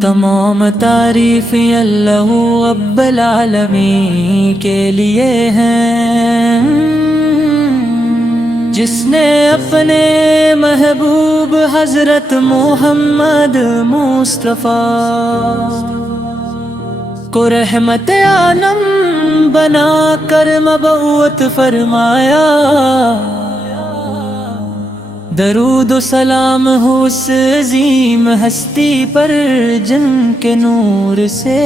تمام تعریفیں اللہ رب العالمین کے لیے ہیں، جس نے اپنے محبوب حضرت محمد مصطفیٰ کو رحمت عالم بنا کر مبعوث فرمایا۔ درود و سلام ہو اس عظیم ہستی پر جن کے نور سے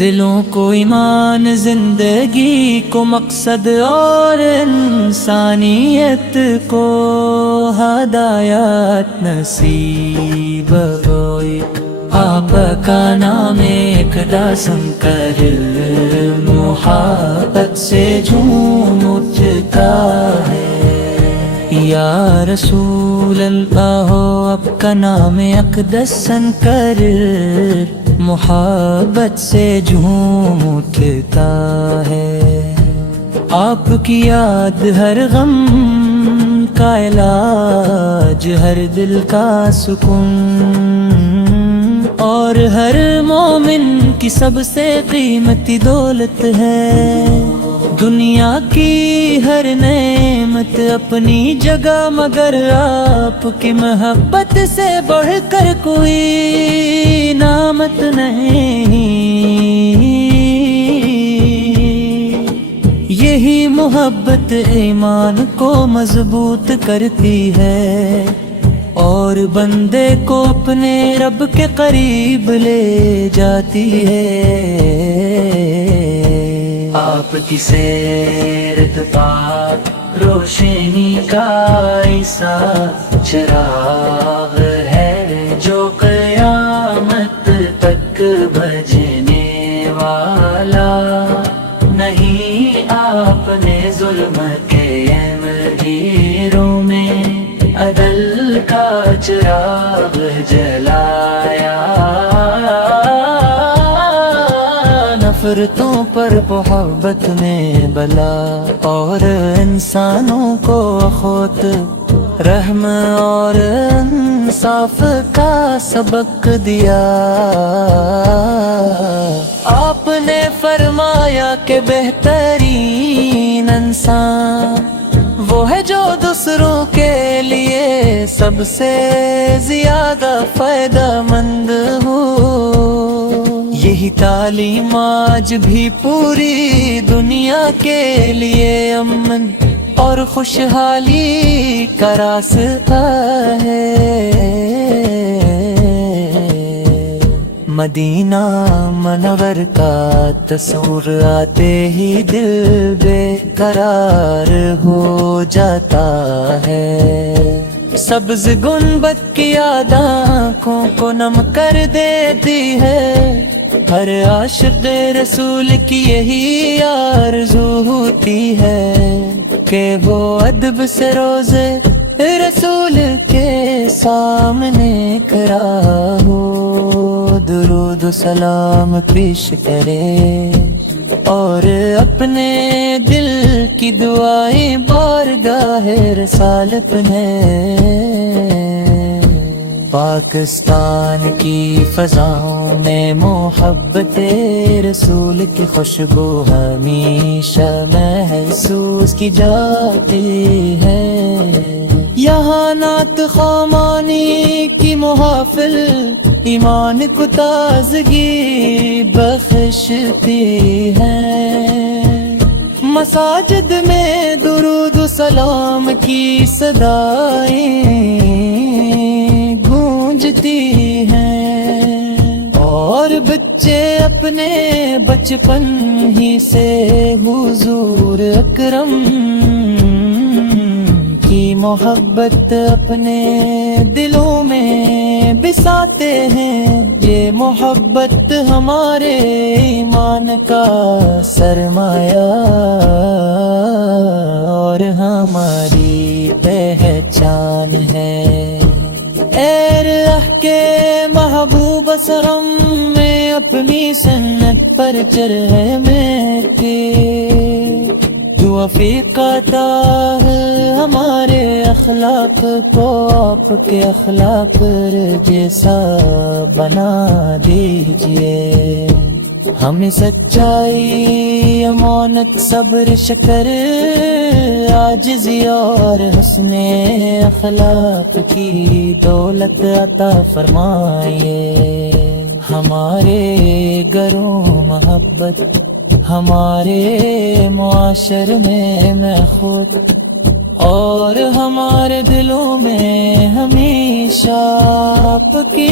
دلوں کو ایمان، زندگی کو مقصد اور انسانیت کو ہدایت نصیب ہوئی۔ آپ کا نام ایک دسم کر محبت سے جھوم اٹھتا ہے۔ یا رسول اللہ ہو آپ کا نام اقدس سن کر محبت سے جھوم اٹھتا ہے۔ آپ کی یاد ہر غم کا علاج، ہر دل کا سکون، اور ہر مومن کی سب سے قیمتی دولت ہے۔ دنیا کی ہر نعمت اپنی جگہ، مگر آپ کی محبت سے بڑھ کر کوئی نعمت نہیں۔ یہی محبت ایمان کو مضبوط کرتی ہے اور بندے کو اپنے رب کے قریب لے جاتی ہے۔ آپ کی سیرت پاک روشنی کا ایسا چراغ ہے، جو قیامت تک بجھنے والا نہیں۔ آپ نے ظلم کے مندروں میں عدل کا چراغ جلایا، نفرتوں پر محبت میں بلا، اور انسانوں کو اخوت، رحم اور انصاف کا سبق دیا۔ آپ نے فرمایا کہ بہترین انسان وہ ہے جو دوسروں کے لیے سب سے زیادہ فائدہ مند ہو۔ یہی تعلیم آج بھی پوری دنیا کے لیے امن اور خوشحالی کا راستہ ہے۔ مدینہ منور کا تصور آتے ہی دل بے قرار ہو جاتا ہے۔ سبز گنبد کی یاد آنکھوں کو نم کر دیتی ہے۔ ہر عاشق رسول کی یہی آرزو ہوتی ہے کہ وہ ادب سے روزے رسول کے سامنے کھڑا ہو، درود و سلام پیش کرے اور اپنے دل کی دعائیں بارگاہ رسالت میں۔ پاکستان کی فضاؤں میں محبت رسول کی خوشبو ہمیشہ محسوس کی جاتی ہے۔ یہاں نعت خوانی کی محافل ایمان کو تازگی بخشتی ہے۔ مساجد میں درود و سلام کی صدائیں گونجتی ہیں، اور بچے اپنے بچپن ہی سے حضور اکرم کی محبت اپنے دلوں میں بساتے ہیں۔ یہ محبت ہمارے ایمان کا سرمایہ اور ہماری پہچان ہے۔ اے راہ کے محبوب اسرم میں اپنے اپنی سنت پر چرے میں تھے، جو عفیق عطا ہے ہمارے اخلاق کو آپ کے اخلاق جیسا بنا دیجئے، ہمیں سچائی، امانت، صبر، شکر، عاجزی اور حسن اخلاق کی دولت عطا فرمائیے، ہمارے گھروں محبت، ہمارے معاشر میں محفوظ، اور ہمارے دلوں میں ہمیشہ آپ کی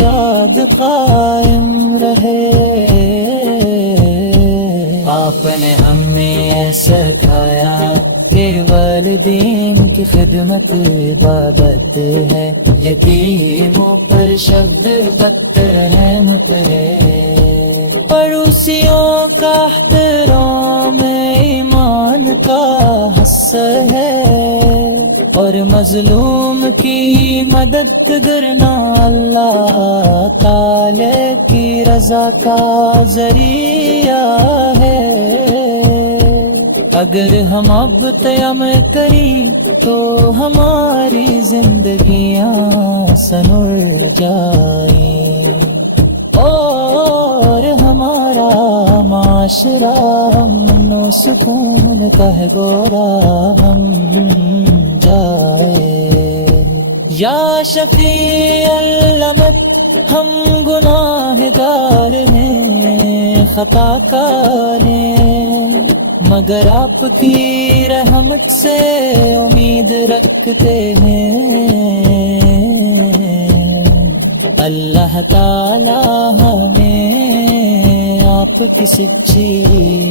یاد قائم رہے۔ آپ نے ہمیں سکھایا کہ والدین کی خدمت عبادت ہے، یتیموں پر شبد پتر رحمت ہے، پڑوسیوں کا احترام ایمان کا حصہ ہے، اور مظلوم کی مدد کرنا اللہ تعالی کی رضا کا ذریعہ ہے۔ اگر ہم اب تیم کریں تو ہماری زندگیاں سنور جائیں، اور ہمارا معاشرہ امن و سکون کا گورا ہم جائے۔ یا شفیع الامت، ہم گناہ گار ہیں، خطا کار ہیں، مگر آپ کی رحمت سے امید رکھتے ہیں۔ اللہ تعالی ہمیں آپ کی سچی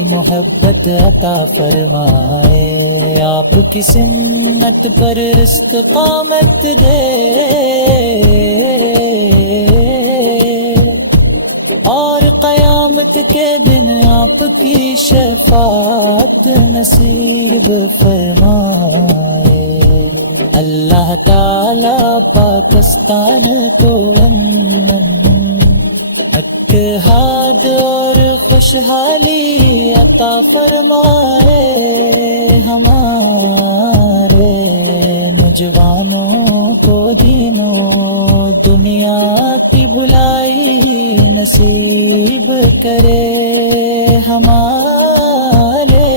محبت عطا فرمائے، آپ کی سنت پر استقامت دے، اور قیامت کے دن آپ کی شفاعت نصیب فرمائے۔ اللہ تعالی پاکستان کو امن، اتحاد اور خوشحالی عطا فرمائے، ہمارے نوجوانوں کو دین و دنیا کی بھلائی نصیب کرے، ہمارے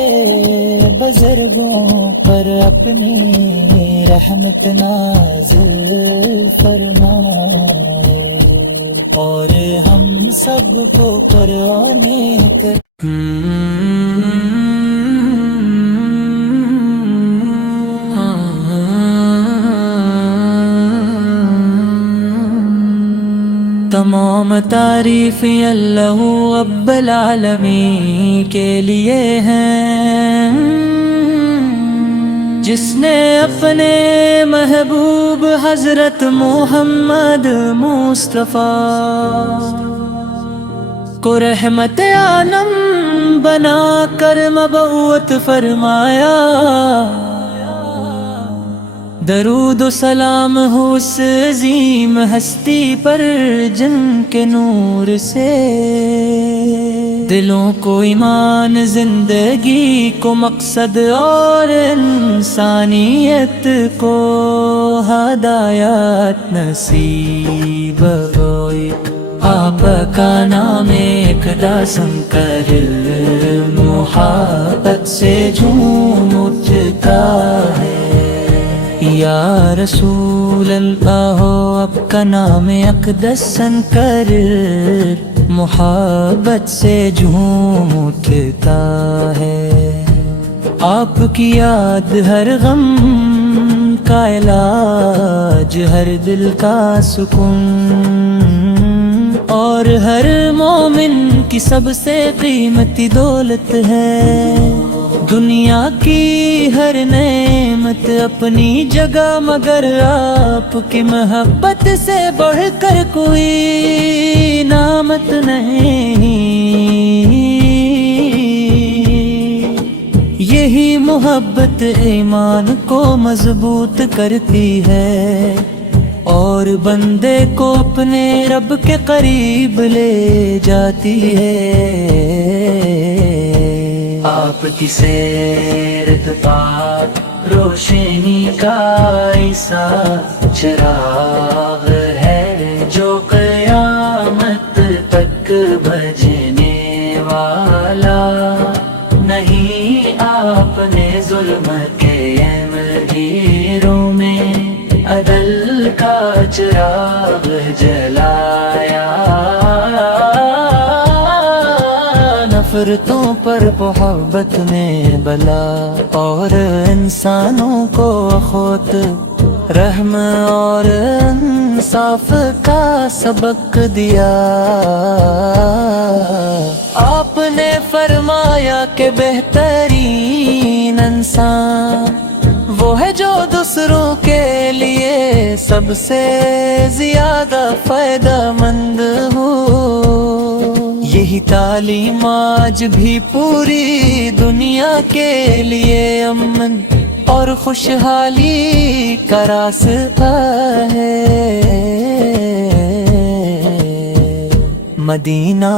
بزرگوں پر اپنی رحمت نازل فرمائے، اور ہم سب کو پروانے کر تمام تعریف اللہ رب العالمین کے لیے ہیں، جس نے اپنے محبوب حضرت محمد مصطفیٰ کو رحمت عالم بنا کر مبعوث فرمایا۔ درود و سلام ہو اس عظیم ہستی پر، جن کے نور سے دلوں کو ایمان، زندگی کو مقصد اور انسانیت کو ہدایت نصیب ہوئی۔ آپ کا نام ایک داسم کر محبت سے جھوم اٹھتا ہے، یا رسول اللہ ہو آپ کا نام اقدس سن کر محبت سے جھوم اٹھتا ہے، آپ کی یاد ہر غم کا علاج، ہر دل کا سکون، اور ہر مومن کی سب سے قیمتی دولت ہے۔ دنیا کی ہر نعمت اپنی جگہ، مگر آپ کی محبت سے بڑھ کر کوئی نعمت نہیں۔ یہی محبت ایمان کو مضبوط کرتی ہے، اور بندے کو اپنے رب کے قریب لے جاتی ہے۔ آپ کی سیرت پاک روشنی کا ایسا چراغ ہے جو قیامت تک بجھنے والا نہیں۔ آپ نے ظلم کے مندروں میں عدل کا چراغ جلایا، نفرتوں پر محبت میں بلا اور انسانوں کو اخوت رحم اور انصاف کا سبق دیا۔ آپ نے فرمایا کہ بہترین انسان وہ ہے جو دوسروں کے لیے سب سے زیادہ فائدہ مند ہو۔ یہی تعلیم آج بھی پوری دنیا کے لیے امن اور خوشحالی کا راستہ ہے۔ مدینہ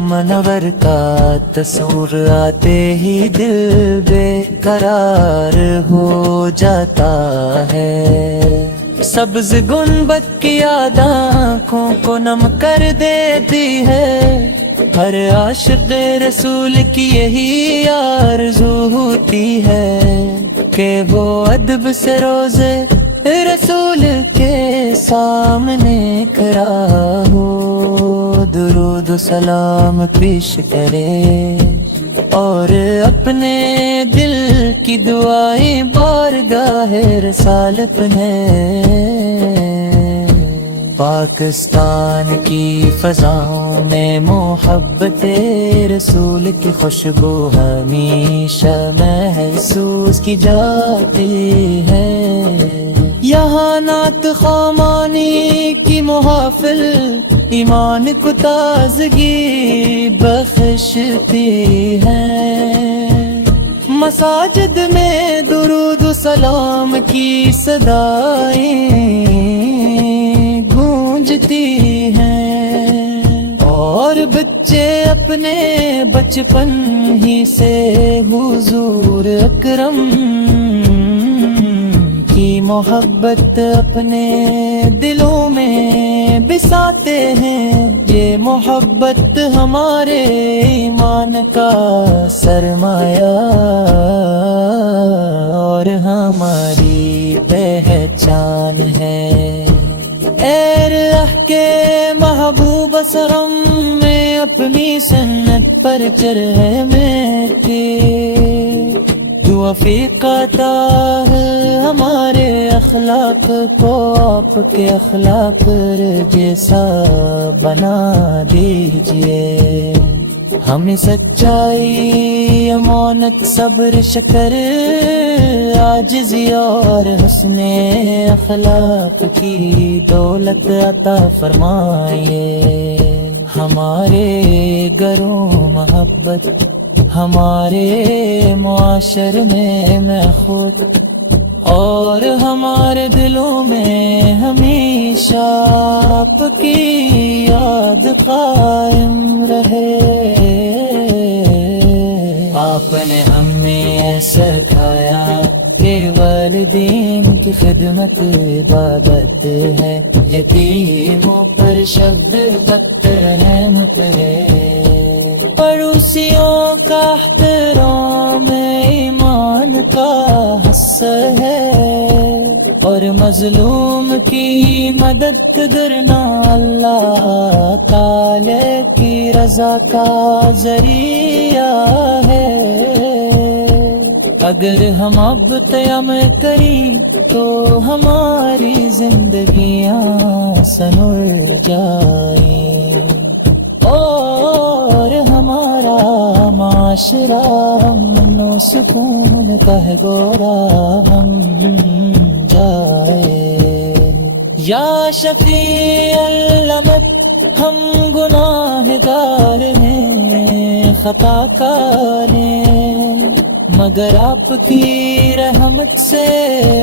منور کا تصور آتے ہی دل بے قرار ہو جاتا ہے۔ سبز گنبد کی یاد آنکھوں کو نم کر دیتی ہے۔ ہر عاشق رسول کی یہی آرزو ہوتی ہے کہ وہ ادب سے روزے رسول کے سامنے کھڑا ہو، درود و سلام پیش کرے اور اپنے دل کی دعائیں بارگاہ رسالت ہے۔ پاکستان کی فضاؤں میں محبت رسول کی خوشبو ہمیشہ محسوس کی جاتی ہے۔ یہاں نعت خوانی کی محافل ایمان کو تازگی بخشتی ہے۔ مساجد میں درود و سلام کی صدائیں گونجتی ہیں، اور بچے اپنے بچپن ہی سے حضور اکرم کی محبت اپنے دلوں میں بساتے ہیں۔ یہ محبت ہمارے ایمان کا سرمایہ اور ہماری پہچان ہے۔ اے راہ کے محبوب اسرم میں اپنی سنت پر چرے میں تھی، تو عفیق عطا ہے ہمارے اخلاق کو آپ کے اخلاق جیسا بنا دیجئے۔ ہمیں سچائی، امانت، صبر، شکر، عاجزی اور حسن اخلاق کی دولت عطا فرمائیے۔ ہمارے گھروں محبت، ہمارے معاشر میں محفوظ اور ہمارے دلوں میں ہمیشہ آپ کی یاد قائم رہے۔ آپ نے ہمیں سکھایا کہ والدین کی خدمت عبادت ہے، یتیموں پر شبد وقت رحمت ہے۔ پڑوسیوں کا احترام ایمان کا حصہ ہے، اور مظلوم کی مدد کرنا اللہ تعالی کی رضا کا ذریعہ ہے۔ اگر ہم اب قیام کریں تو ہماری زندگیاں سنور جائیں، اور ہمارا معاشرہ امن و سکون کا گورا ہم جائے۔ یا شفیع الامت ہم گناہ گار ہیں، خطا کار ہیں، مگر آپ کی رحمت سے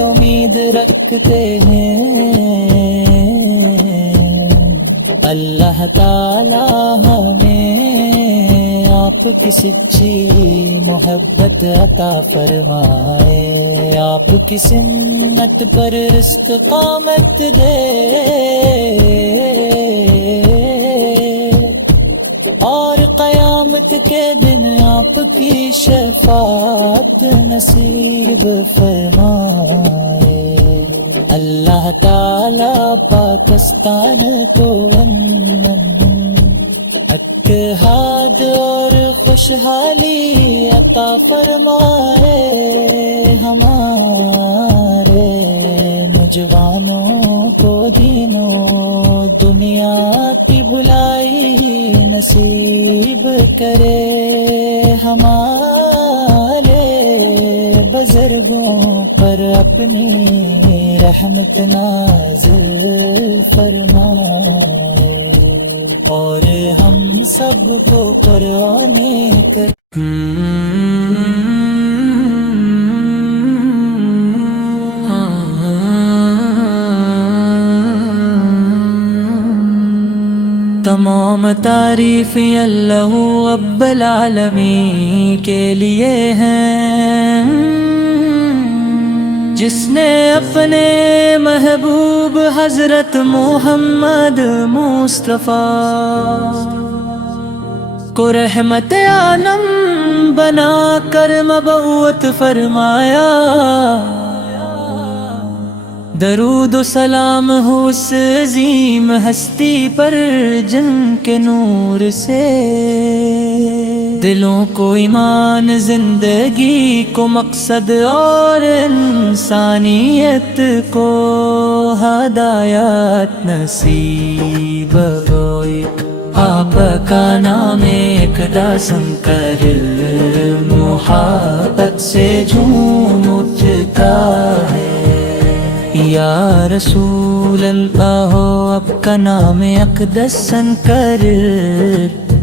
امید رکھتے ہیں۔ اللہ تعالی ہمیں آپ کی سچی محبت عطا فرمائے، آپ کی سنت پر استقامت دے، اور قیامت کے دن آپ کی شفاعت نصیب فرمائے۔ اللہ تعالی پاکستان کو اتحاد اور خوشحالی عطا فرمائے، ہمارے نوجوانوں کو دین و دنیا کی بھلائی نصیب کرے، ہمارے بزرگوں پر اپنی رحمت نازل فرمائے، اور ہم سب کو قرآن کر تمام تعریف اللہ رب العالمین کے لیے ہیں، جس نے اپنے محبوب حضرت محمد مصطفیٰ کو رحمت عالم بنا کر مبعوث فرمایا۔ درود و سلام ہو اس عظیم ہستی پر، جن کے نور سے دلوں کو ایمان، زندگی کو مقصد اور انسانیت کو ہدایت نصیب ہوئی۔ آپ کا نام ایک داسن کر محبت سے جھوم اٹھتا ہے، یا رسول اللہ آپ کا نام اقدس سن کر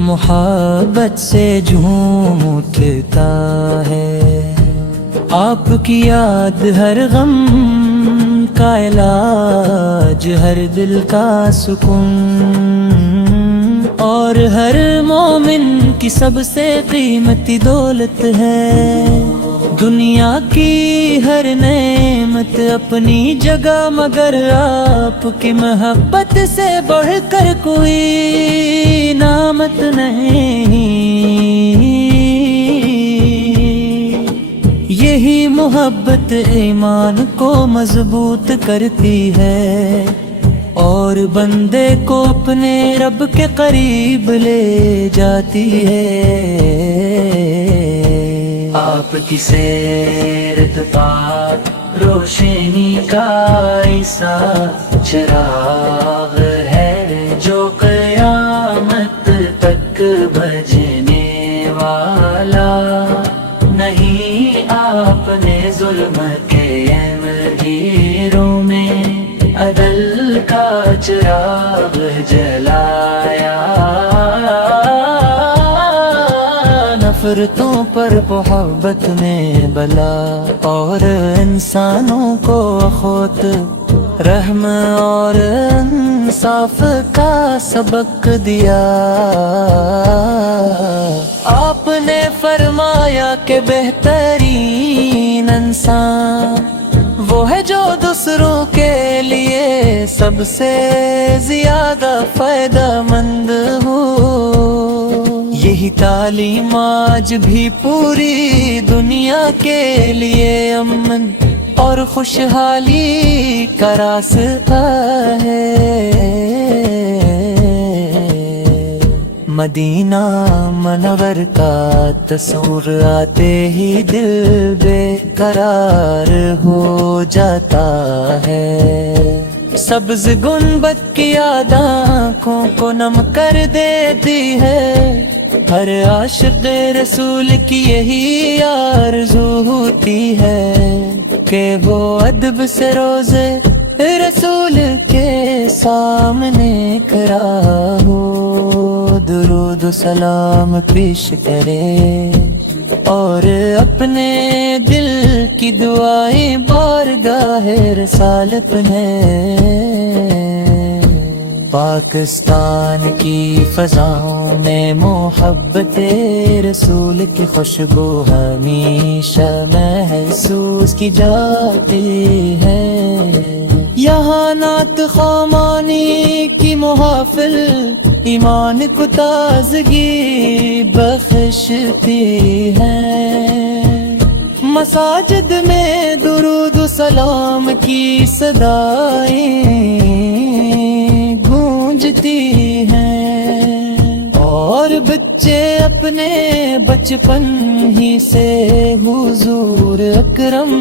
محبت سے جھوم اٹھتا ہے۔ آپ کی یاد ہر غم کا علاج، ہر دل کا سکون، اور ہر مومن کی سب سے قیمتی دولت ہے۔ دنیا کی ہر نعمت اپنی جگہ، مگر آپ کی محبت سے بڑھ کر کوئی نعمت نہیں۔ یہی محبت ایمان کو مضبوط کرتی ہے، اور بندے کو اپنے رب کے قریب لے جاتی ہے۔ آپ کی سیرت پاک روشنی کا ایسا چراغ ہے، جو قیامت تک بجھنے والا نہیں۔ آپ نے ظلم کے اندھیروں میں عدل کا چراغ جلایا، نفرتوں پر محبت میں بلا، اور انسانوں کو اخوت، رحم اور انصاف کا سبق دیا۔ آپ نے فرمایا کہ بہترین انسان وہ ہے جو دوسروں کے لیے سب سے زیادہ فائدہ مند ہو۔ یہی تعلیم آج بھی پوری دنیا کے لیے امن اور خوشحالی کا راستہ ہے۔ مدینہ منور کا تصور آتے ہی دل بے قرار ہو جاتا ہے، سبز گنبد کی یاد آنکھوں کو نم کر دیتی ہے۔ ہر عاشق رسول کی یہی آرزو ہوتی ہے کہ وہ ادب سے روزے رسول کے سامنے کھڑا ہو، درود و سلام پیش کرے، اور اپنے دل کی دعائیں بارگاہ رسالت میں پاکستان کی فضاؤں میں محبت رسول کی خوشبو ہمیشہ محسوس کی جاتی ہے۔ یہاں نعت خوانی کی محافل ایمان کو تازگی بخشتی ہے۔ مساجد میں درود و سلام کی صدائیں گونجتی ہیں، اور بچے اپنے بچپن ہی سے حضور اکرم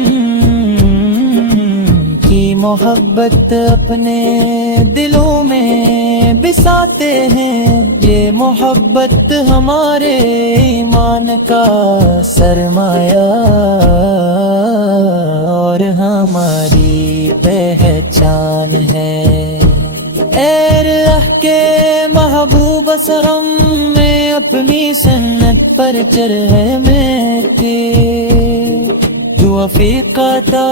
کی محبت اپنے دلوں میں بساتے ہیں۔ یہ محبت ہمارے ایمان کا سرمایہ اور ہماری پہچان ہے۔ اے راہ کے محبوب اسرم میں اپنی سنت پر چرے میں تھے، جو عفیقہ تھا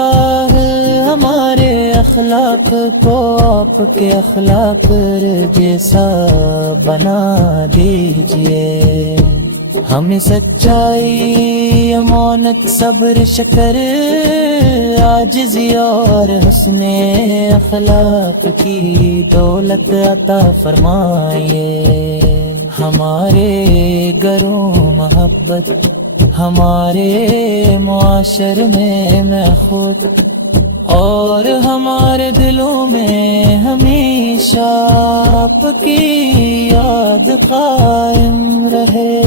ہمارے اخلاق کو آپ کے اخلاق جیسا بنا دیجئے۔ ہمیں سچائی، امانت، صبر، شکر، عاجزی اور حسن اخلاق کی دولت عطا فرمائیے۔ ہمارے گھروں محبت، ہمارے معاشر میں محبت، اور ہمارے دلوں میں ہمیشہ آپ کی یاد قائم رہے۔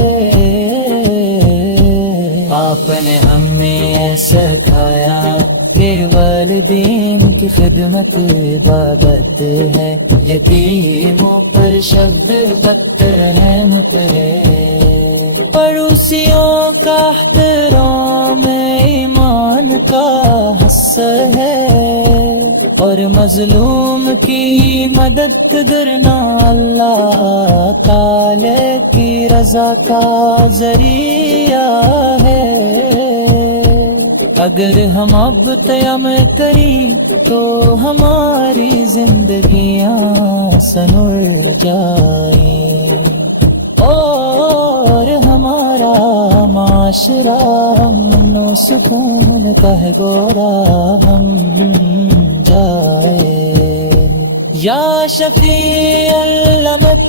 آپ نے ہمیں سکھایا کہ والدین کی خدمت عبادت ہے، یتیموں پر شبد پتر رحمت ہے، پڑوسیوں کا احترام ایمان کا حصہ ہے، اور مظلوم کی مدد کرنا اللہ تعالی کی رضا کا ذریعہ ہے۔ اگر ہم اب قیام کریں تو ہماری زندگیاں سنور جائیں، اور ہمارا معاشرہ امن و سکون کا گورا ہم جائے۔ یا شفیع الامت،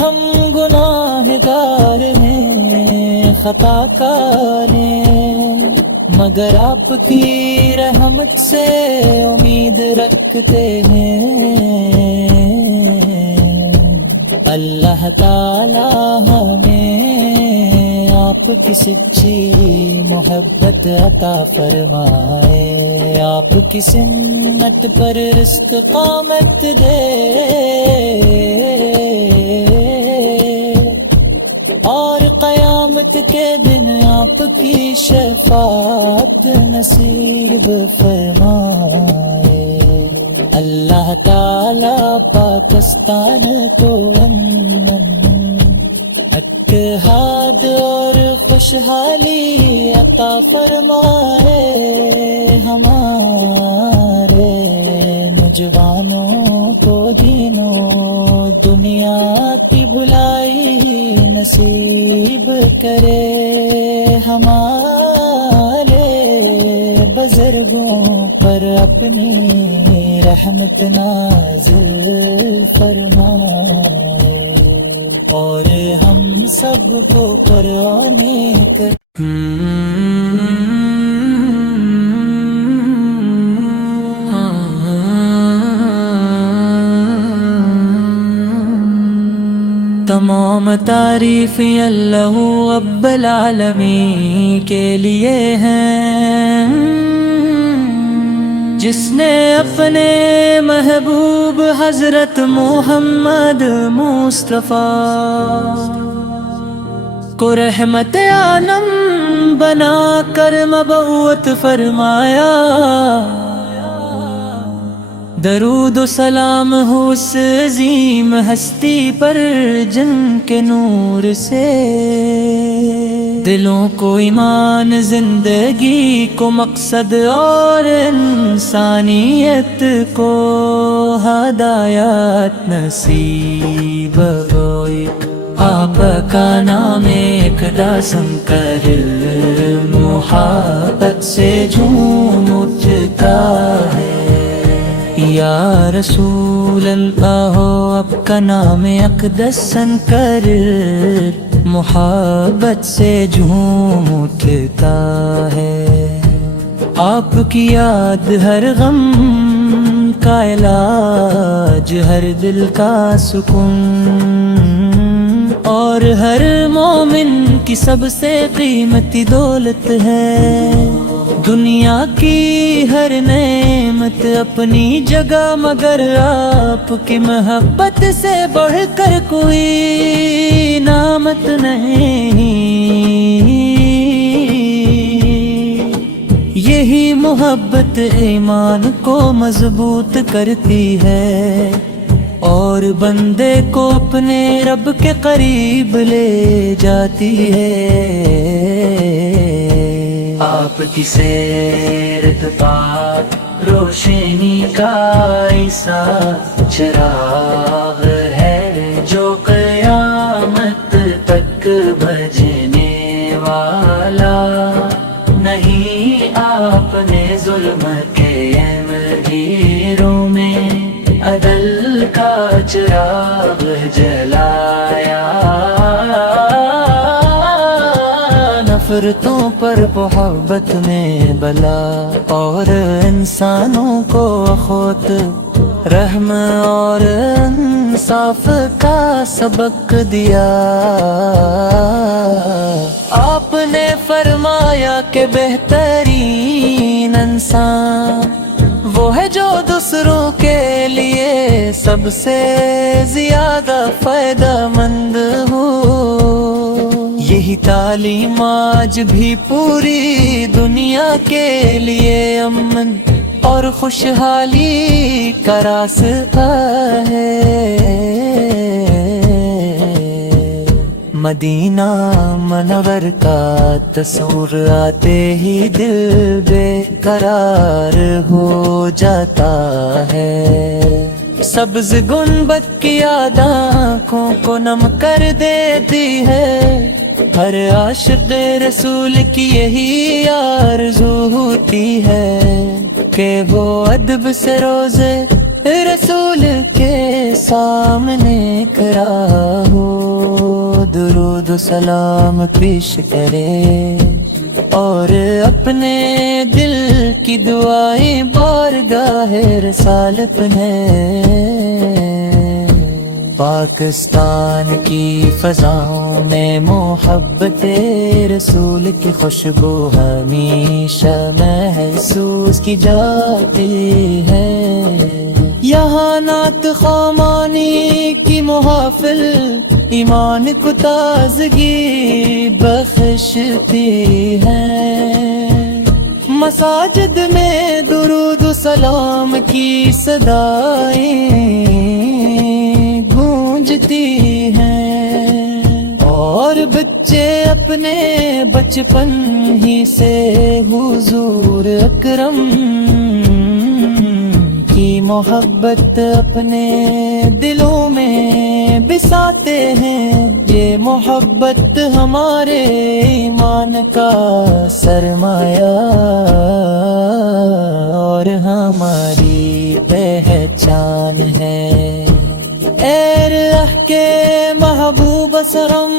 ہم گناہ گار ہیں، خطا کار ہیں، مگر آپ کی رحمت سے امید رکھتے ہیں۔ اللہ تعالی ہمیں آپ کی سچی محبت عطا فرمائے، آپ کی سنت پر استقامت دے، اور قیامت کے دن آپ کی شفاعت نصیب فرمائے۔ اللہ تعالی پاکستان کو اتحاد اور خوشحالی عطا فرمائے، ہمارے نوجوانوں کو دینوں دنیا کی بھلائی نصیب کرے، ہمارے بزرگوں پر اپنی رحمت نازل فرمائے، اور ہم سب کو پرانے کر تمام تعریف اللہ رب العالمین کے لیے ہیں، جس نے اپنے محبوب حضرت محمد مصطفیٰ کو رحمت عالم بنا کر مبعوث فرمایا۔ درود و سلام ہو اس عظیم ہستی پر جن کے نور سے دلوں کو ایمان، زندگی کو مقصد اور انسانیت کو ہدایت نصیب ہوئی۔ آپ کا نام ایک دسن کر محبت سے جھوم اٹھتا ہے۔ یا رسول اللہ ہو آپ کا نام اقدسن کر محبت سے جھوم اٹھتا ہے۔ آپ کی یاد ہر غم کا علاج، ہر دل کا سکون، اور ہر مومن کی سب سے قیمتی دولت ہے۔ دنیا کی ہر نعمت اپنی جگہ، مگر آپ کی محبت سے بڑھ کر کوئی نعمت نہیں۔ یہی محبت ایمان کو مضبوط کرتی ہے اور بندے کو اپنے رب کے قریب لے جاتی ہے۔ آپ کی سیرت پاک روشنی کا ایسا چراغ ہے، جو قیامت تک بجھنے والا نہیں۔ آپ نے ظلم کے مہیروں میں عدل کا چراغ جلایا، نفرتوں پر محبت میں بلا، اور انسانوں کو اخوت، رحم اور انصاف کا سبق دیا۔ آپ نے فرمایا کہ بہترین انسان وہ ہے جو دوسروں کے لیے سب سے زیادہ فائدہ مند ہو۔ یہی تعلیم آج بھی پوری دنیا کے لیے امن اور خوشحالی کا راستہ ہے۔ مدینہ منور کا تصور آتے ہی دل بے قرار ہو جاتا ہے۔ سبز گنبد کی یاد آنکھوں کو نم کر دیتی ہے۔ ہر عاشق رسول کی یہی آرزو ہوتی ہے کہ وہ ادب سے روزے رسول کے سامنے کھڑا ہو، درود و سلام پیش کرے اور اپنے دل کی دعائیں بارگاہ رسالت میں۔ پاکستان کی فضاؤں میں محبت رسول کی خوشبو ہمیشہ محسوس کی جاتی ہے۔ یہاں نعت خوانی کی محافل ایمان کو تازگی بخشتی ہے۔ مساجد میں درود و سلام کی صدائیں گونجتی ہیں، اور بچے اپنے بچپن ہی سے حضور اکرم کی محبت اپنے دلوں میں بساتے ہیں۔ یہ محبت ہمارے ایمان کا سرمایہ اور ہماری پہچان ہے۔ اے راہ کے محبوب اسرم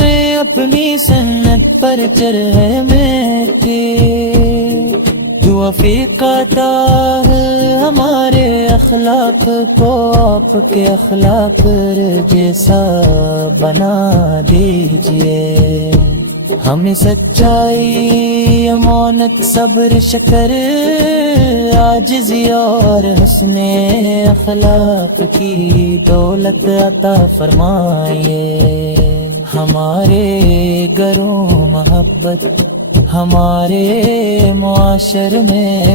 میں اپنی سنت پر چرے میٹے، جو عفیق عطا ہے ہمارے اخلاق کو آپ کے اخلاق جیسا بنا دیجئے۔ ہمیں سچائی، امانت، صبر، شکر، عاجزی اور حسن اخلاق کی دولت عطا فرمائیے۔ ہمارے گھروں محبت، ہمارے معاشر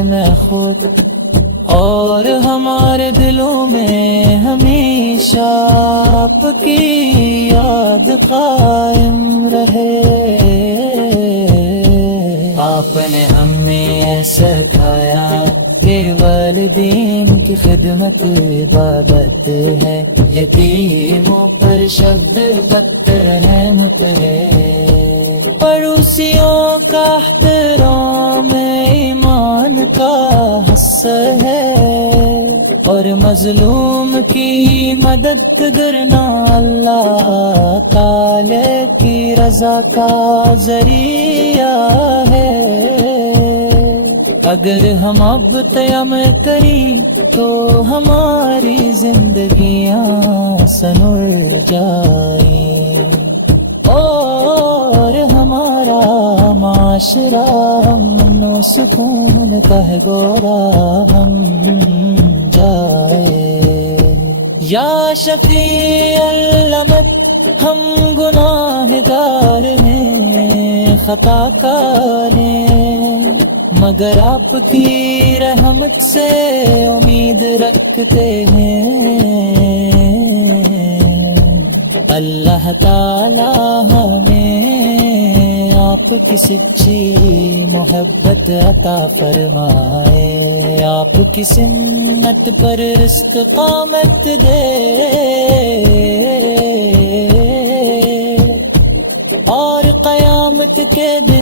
میں خود اور ہمارے دلوں میں ہمیشہ آپ کی یاد قائم رہے۔ آپ نے ہمیں سکھایا کہ والدین کی خدمت عبادت ہے، یتیموں پر شبد پتر رحمت ہے، پڑوسیوں کا احترام ایمان کا حصہ ہے، اور مظلوم کی مدد کرنا اللہ تعالی کی رضا کا ذریعہ ہے۔ اگر ہم اب تیم کریں تو ہماری زندگیاں سنور جائیں، اور ہمارا معاشرہ امن و سکون کا گورا ہم جائے۔ یا شفیع الامت ہم گناہ گار ہیں، خطا کار ہیں، مگر آپ کی رحمت سے امید رکھتے ہیں۔ اللہ تعالی ہمیں آپ کی سچی محبت عطا فرمائے، آپ کی سنت پر استقامت دے، اور قیامت کے دن